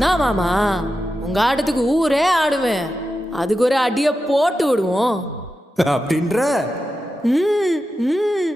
நான் மாமா உங்க ஆட்டத்துக்கு ஊரே ஆடுவேன். அதுக்கு ஒரு அடிய போட்டு விடுவோம் அப்படின்ற ம் ம்